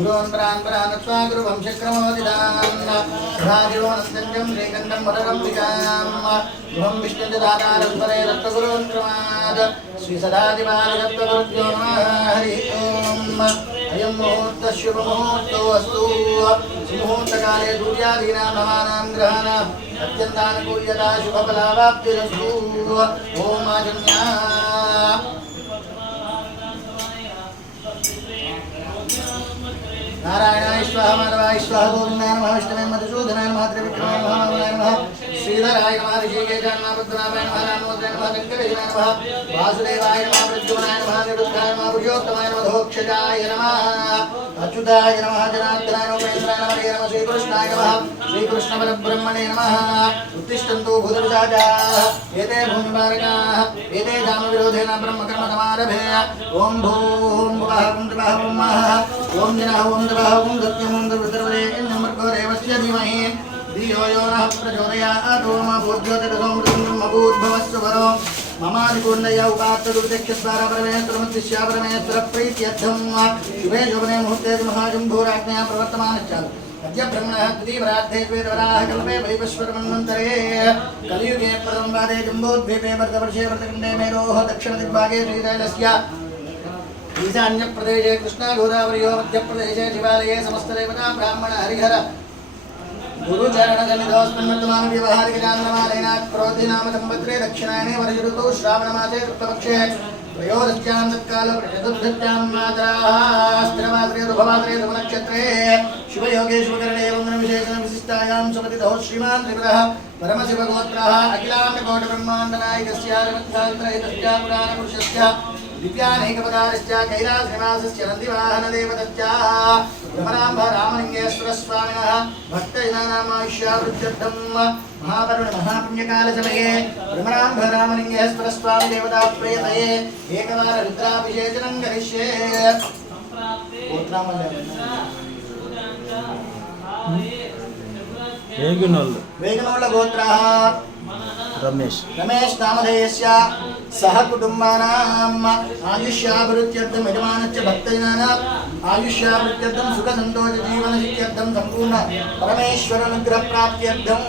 गुरोन् प्रान् प्रानत्वा गुरुवंशक्रमोदितान् राजीवनन्दं श्रीकण्ठं वररम्बिकाम् गृहं विष्णुदातारस्वरे दत्तगुरून् क्रमात् श्रीसदादिपालदत्तगुरुभ्यो नमः हरिः ओम् अयं मुहूर्तः शुभमुहूर्तो अस्तु सुमुहूर्तकाले सूर्यादीनां नवानां ग्रहाणाम् अत्यन्तानुकूल्यता शुभफलावाप्तिरस्तु ओम आजन्या नारायणाय स्वाहा माधवाय स्वाहा गोविन्दाय नमः विष्णवे मधुसूदनाय नमः त्रिविक्रमाय नमः वामनाय नमः श्रीधराय नमः ऋषिकेशाय नमः पद्मनाभाय नमः रामोदराय नमः वेङ्कटेशाय नमः वासुदेवाय नमः प्रद्युम्नाय नमः निरुद्धाय नमः पुरुषोत्तमाय नमः धोक्षजाय नमः अच्युताय नमः जनार्दनाय नमः उपेन्द्राय नमः हरे नमः श्रीकृष्णाय नमः श्रीकृष्णपरब्रह्मणे नमः उत्तिष्ठन्तु भूतपिशाचाः एते भूमिपालकाः एते कामविरोधेन ब्रह्मकर्मतमारभे ॐ भूं भुवः भुवः भुवः ॐ जिनः ॐ देवः ॐ सत्यं ॐ दुर्वृतर्वरेण्यं देवस्य धीमहि धियो यो नः प्रचोदयात् ॐ भूर्ज्योतिरसोमृतं ब्रह्मभूद्भवस्व वरो ममादिपूर्णया उपात्तदुर्दक्षद्वारा परमेश्वरमुद्दिश्य परमेश्वरप्रीत्यर्थं शुभे शोभने मुहूर्ते महाजम्भूराज्ञया प्रवर्तमानश्च अद्य ब्रह्मणः द्वितीयपरार्धे द्वेदवराः कल्पे वैवस्वतमन्वन्तरे कलियुगे प्रथमपादे जम्बूद्वीपे भरतवर्षे भरतखण्डे मेरोः दक्षिणदिग्भागे श्रीशैलस्य ईशान्यप्रदेशे कृष्णागोदावर्योः मध्यप्रदेशे शिवालये समस्तदेवता ब्राह्मण हरिहर गुरुचरणसन्निधोऽस्मिन् व्यवहारिकजान्तमालेनात् प्रोति नाम संवत्सरे दक्षिणायने वर्षऋतौ श्रावणमासे शुक्लपक्षे त्रयोदश्यां तत्कालो चतुर्दश्यां मातराः स्थिरवासरे रुभवासरे धुमनक्षत्रे शिवयोगे शुभकरणे वन्दनविशेषण विशिष्टायां सुपतितौ श्रीमान् त्रिपुरः परमशिवगोत्रः अखिलाण्डकोटिब्रह्माण्डनायकस्यादिमध्यान्तरहितस्य पुराणपुरुषस्य दिव्यानेकपदारश्च कैलासनिवासस्य नन्दिवाहनदेवतश्च यमराम्भ रामलिङ्गेश्वरस्वामिनः भक्तजनानामायुष्यावृद्ध्यर्थं महापुण्यकालसमये ब्रह्मराम्भ रामलिङ्गेश्वरस्वामिदेवता प्रेतये एकवार रुद्राभिषेचनं करिष्ये वेगनोल्ल गोत्रः रमेश नामधेयस्य सह कुटुम्बानाम् आयुष्याभिवृद्ध्यर्थं यजमानस्य भक्तजनानाम् आयुष्याभिवृद्ध्यर्थं सुखसन्तोषजीवनसिद्ध्यर्थं सम्पूर्ण परमेश्वरानुग्रहप्राप्त्यर्थं